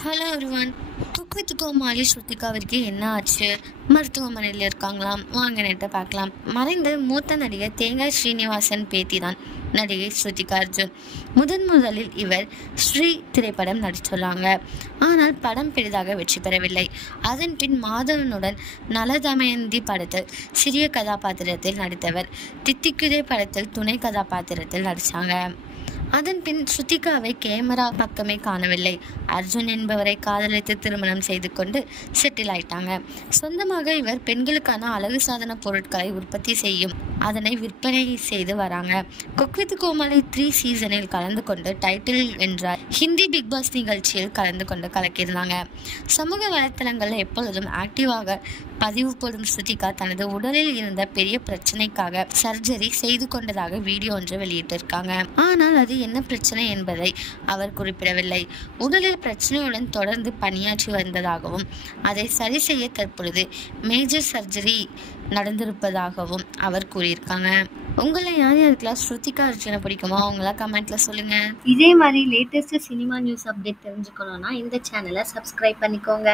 Hello everyone. Cook with கோமாளி ஸ்ருத்திகாவிற்கு என்ன ஆச்சு? மருத்துவமனையில் இருக்காங்களாம். வாங்க நேற்று பார்க்கலாம். மறைந்த மூத்த நடிகர் தேங்காய் ஸ்ரீனிவாசன் பேத்தி தான் நடிகை ஸ்ருதிகா அர்ஜுன். முதலில் இவர் ஸ்ரீ திரைப்படம் நடித்துள்ளாங்க. ஆனால் படம் பெரிதாக வெற்றி பெறவில்லை. அதன் பின் மாதவனுடன் நலதமயந்தி படத்தில் சிறிய கதாபாத்திரத்தில் நடித்தவர். தித்திக்குதே படத்தில் துணை கதாபாத்திரத்தில் நடித்தாங்க. அதன் பின் ஸ்ருதிகாவை கேமரா பக்கமே காணவில்லை. அர்ஜுன் என்பவரை காதலித்து திருமணம் செய்து கொண்டு செட்டில் ஆயிட்டாங்க. சொந்தமாக இவர் பெண்களுக்கான அழகு சாதன பொருட்களை உற்பத்தி செய்யும் அதனை விற்பனை செய்து வராங்க. குக் வித் கோமாளி 3 சீசனில் கலந்து கொண்டு டைட்டில் வென்றார். ஹிந்தி பிக் பாஸ் நிகழ்ச்சியில் கலந்து கொண்டு கலக்கியிருந்தாங்க. சமூக வலைத்தளங்களில் எப்பொழுதும் ஆக்டிவாக பதிவு போடும் ஸ்ருதிகா தனது உடலில் இருந்த பெரிய பிரச்சனைக்காக சர்ஜரி செய்து கொண்டதாக வீடியோ ஒன்று வெளியிட்டிருக்காங்க. ஆனால் அது என்ன பிரச்சனை என்பதை அவர் குறிப்பிடவில்லை. உடலில் பிரச்சனையுடன் தொடர்ந்து பணியாற்றி வந்ததாகவும் அதை சரி செய்ய தற்பொழுது மேஜர் சர்ஜரி நடந்திருப்பதாகவும் அவர் கூறியிருக்காங்க. உங்களை யார் யாருக்கெல்லாம் ஸ்ருதிகா அர்ஜுனை பிடிக்குமோ அவங்களாம் கமெண்ட்ல சொல்லுங்க. இதே மாதிரி லேட்டஸ்ட் சினிமா நியூஸ் அப்டேட் தெரிஞ்சுக்கணும்னா இந்த சேனலை சப்ஸ்கிரைப் பண்ணிக்கோங்க.